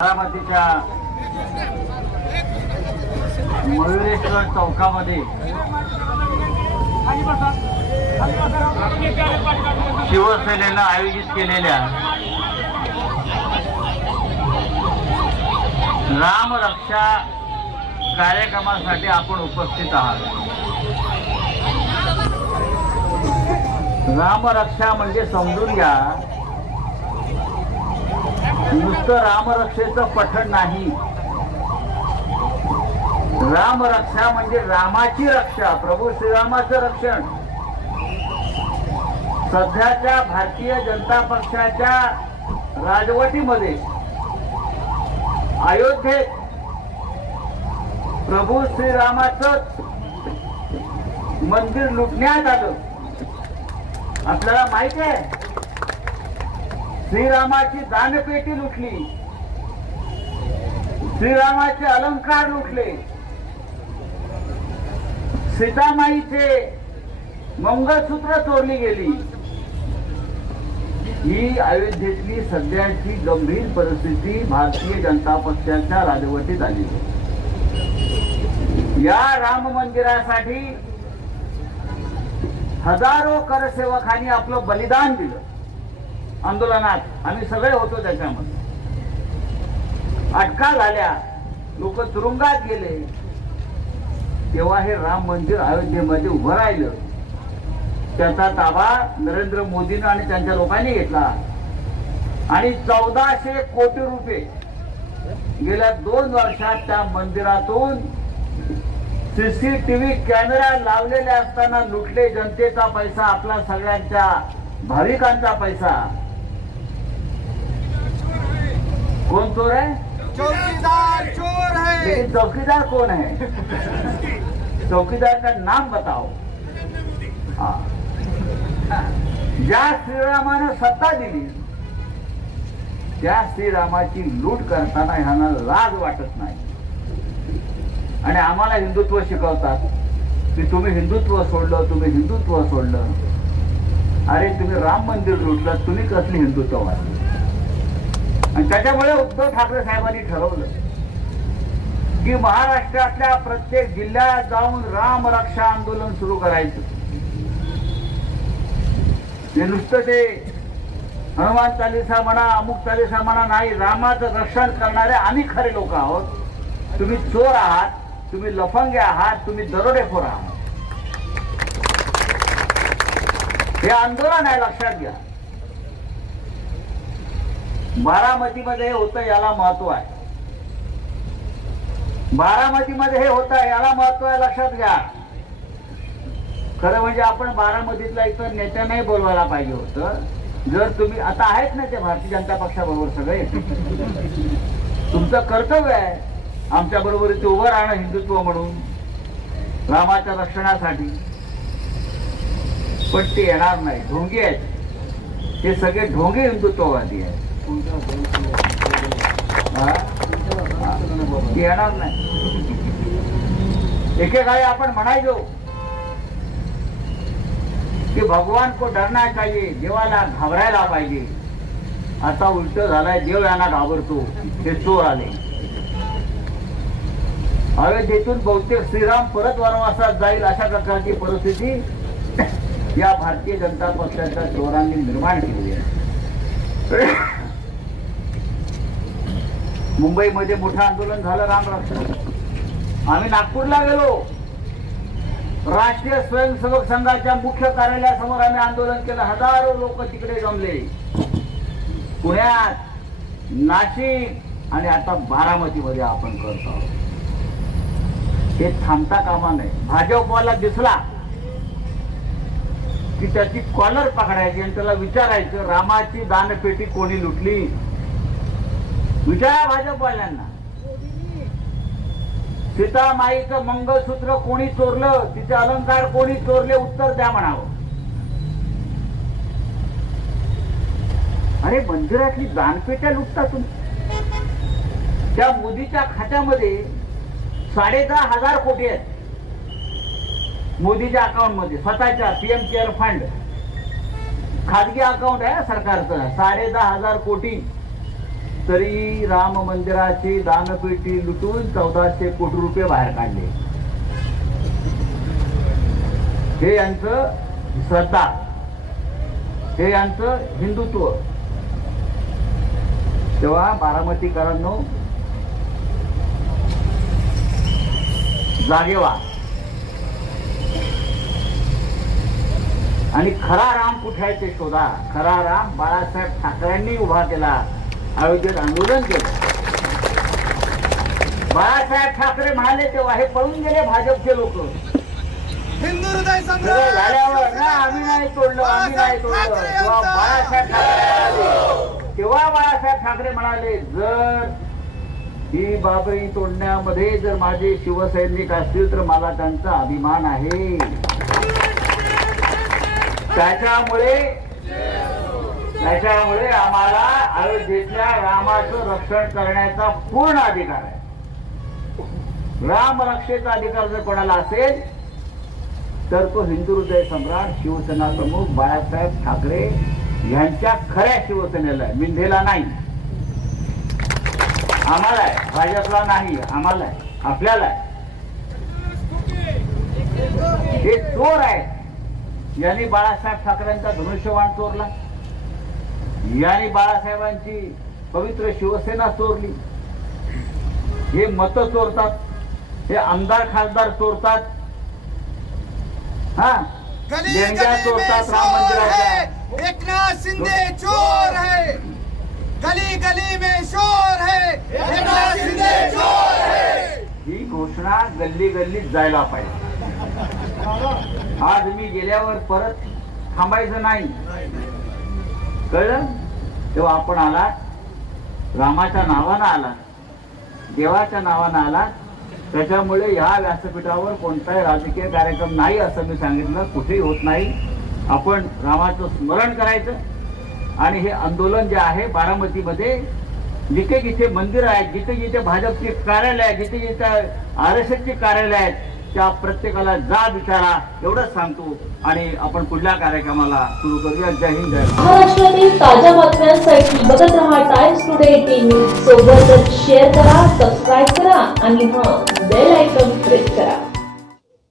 बारामतीच्या मयुरेश्वर चौकामध्ये शिवसेनेनं आयोजित केलेल्या राम रक्षा कार्यक्रमासाठी आपण उपस्थित आहात. राम रक्षा म्हणजे समजून घ्या, नुसतं रामरक्षेचं पठण नाही. रामरक्षा म्हणजे रामाची रक्षा, प्रभू श्रीरामाचं रक्षण. सध्याच्या भारतीय जनता पक्षाच्या राजवटीमध्ये अयोध्येत प्रभू श्रीरामाचं मंदिर लुटण्यात आलं. आपल्याला माहिती आहे, श्रीरामाची दानपेटी लुटली, श्रीरामाचे अलंकार लुटले, सीतामाईचे मंगळसूत्र चोरली गेली. ही अयोध्येतली सध्याची गंभीर परिस्थिती भारतीय जनता पक्षाच्या राजवटीत आली. या राम मंदिरासाठी हजारो करसेवकांनी आपलं बलिदान दिलं. आंदोलनात आम्ही सगळे होतो, त्याच्यामध्ये अटका झाल्या, लोक तुरुंगात गेले. तेव्हा हे राम मंदिर अयोध्येमध्ये उभं राहिलं. त्याचा ताबा नरेंद्र मोदींनी आणि त्यांच्या लोकांनी घेतला आणि 1400 कोटी रुपये गेल्या 2 वर्षात त्या मंदिरातून सीसीटीव्ही कॅमेरा लावलेले असताना लुटले. जनतेचा पैसा, आपला सगळ्यांच्या भाविकांचा पैसा. कौन चोर है? चौकीदार चोर है. लेकिन चौकीदार कौन है? चौकीदार का नाम बताओ. हाँ, ज्या श्रीरामानं सत्ता दिली त्या श्रीरामाची लूट करताना ह्यांना लाज वाटत नाही. आणि आम्हाला हिंदुत्व शिकवतात की तुम्ही हिंदुत्व सोडलं, तुम्ही हिंदुत्व सोडलं. अरे तुम्ही राम मंदिर लुटलं, तुम्ही कसली हिंदुत्ववादी? आणि त्याच्यामुळे उद्धव ठाकरे साहेबांनी ठरवलं की महाराष्ट्रातल्या प्रत्येक जिल्ह्यात जाऊन राम रक्षा आंदोलन सुरू करायचं. ते नुसतं ते हनुमान चालीसा म्हणा, अमुक चालीसा म्हणा नाही. रामाचं रक्षण करणारे आम्ही खरे लोक आहोत. तुम्ही चोर आहात, तुम्ही लफंगे आहात, तुम्ही दरोडेखोर आहात. हे आंदोलन आहे, लक्षात घ्या. बारामतीमध्ये हे होतं, याला महत्व आहे. बारामतीमध्ये हे होतं, याला महत्व आहे, लक्षात घ्या. खरं म्हणजे आपण बारामतीतला इतर नेत्यांनाही बोलवायला पाहिजे होतं. जर तुम्ही आता आहेत ना ते भारतीय जनता पक्षाबरोबर सगळे, तुमचं कर्तव्य आहे आमच्या बरोबर इथे उभं राहणं हिंदुत्व म्हणून, रामाच्या रक्षणासाठी. पण ते येणार नाही, ढोंगी आहेत ते सगळे, ढोंगी हिंदुत्ववादी आहेत. ते येणार नाही. एकेकाळी आपण म्हणायचो की भगवान को डरना चाहिए, देवाला घाबरायला पाहिजे. आता उलट झालाय, देव यांना घाबरतो. हे चोर आले. अयोध्येतून बहुतेक श्रीराम परत वनवासात जाईल अशा प्रकारची परिस्थिती या भारतीय जनता पक्षाच्या चोरांनी निर्माण केली आहे. मुंबईमध्ये मोठं आंदोलन झालं राम रक्षा. आम्ही नागपूरला गेलो, राष्ट्रीय स्वयंसेवक संघाच्या मुख्य कार्यालयासमोर आम्ही आंदोलन केलं. हजारो लोक तिकडे जमले. पुण्यात, नाशिक आणि आता बारामतीमध्ये आपण करतो. हे थांबता कामा नये. भाजपवाला दिसला की त्याची कॉलर पकडायची आणि त्याला विचारायचं, रामाची दानपेटी कोणी लुटली? विचारा भाजपवाल्यांना. सीतामाईचं मंगळसूत्र कोणी चोरलं? तिचे अलंकार कोणी चोरले? उत्तर द्या म्हणावं. अरे मंदिरातली दानपेट्या लुटता तुम्ही. त्या मोदीच्या खात्यामध्ये 10,500 कोटी आहेत. मोदीच्या अकाउंट मध्ये, स्वतःच्या पीएम केअर फंड खाजगी अकाउंट आहे सरकारचं. 10,500 कोटी तरी राम मंदिराची दानपेटी लुटून 1400 कोटी रुपये बाहेर काढले. हे यांचं श्रद्धा, हे यांचं हिंदुत्व. तेव्हा बारामतीकरांनो, जागे व्हा आणि खरा राम कुठे आहे ते शोधा. खरा राम बाळासाहेब ठाकरेंनी उभा केला, अयोध्येत आंदोलन केलं. बाळासाहेब ठाकरे म्हणाले तेव्हा हे पळून गेले भाजपचे लोक. हिंदू हृदय सम्राट झाल्यावर ना आम्ही नाही तोडलं, आम्ही नाही तोडलं. तेव्हा बाळासाहेब ठाकरे आले. तेव्हा बाळासाहेब ठाकरे म्हणाले, जर ही बाबरी तोडण्यामध्ये जर माझे शिवसैनिक असतील तर मला त्यांचा अभिमान आहे. त्याच्यामुळे आम्हाला अयोध्येतल्या रामाचं रक्षण करण्याचा पूर्ण अधिकार आहे. राम रक्षेचा अधिकार जर कोणाला असेल तर तो हिंदू हृदय सम्राट शिवसेना प्रमुख बाळासाहेब ठाकरे यांच्या खऱ्या शिवसेनेला आहे, मिंधेला नाही. आम्हाला आहे, भाजपला नाही. आम्हाला आहे, आपल्याला आहे. हे चोर आहेत. यांनी बाळासाहेब ठाकरेंचा धनुष्यबाण चोरला, यांनी बाळासाहेबांची पवित्र शिवसेना चोरली. हे मत चोरतात, हे आमदार खासदार चोरतात. हा, गली देणग्या गली में चोरतात राम चोर मंदिराच्या. है, एकनाथ शिंदे चोर है. गली गली में चोर है, एकनाथ शिंदे चोर है. ही घोषणा गल्ली गल्लीत जायला पाहिजे. आज मी गेल्यावर परत थांबायचं नाही, कळलं? तेव्हा आपण आला, रामाच्या नावानं आला, देवाच्या नावानं आला. त्याच्यामुळे ह्या व्यासपीठावर कोणताही राजकीय कार्यक्रम नाही असं मी सांगितलं, कुठेही होत नाही. आपण रामाचं स्मरण करायचं आणि हे आंदोलन जे आहे बारामतीमध्ये जिथे जिथे मंदिर आहेत, जिथे जिथे भाजपची कार्यालय आहेत, जिथे जिथे RSSची कार्यालय आहेत, त्या प्रत्येकाला जा विचारा, एवढंच सांगतो. आणि आपण पुढल्या कार्यक्रमाला सुरू करूया. जय हिंद, जय महाराष्ट्र. महाराष्ट्रातील ताज्या बातम्यांसाठी बघत रहा टाइम्स टुडे टीव्ही. सोबतच शेअर करा, सबस्क्राईब करा आणि बेल आयकॉन प्रेस करा.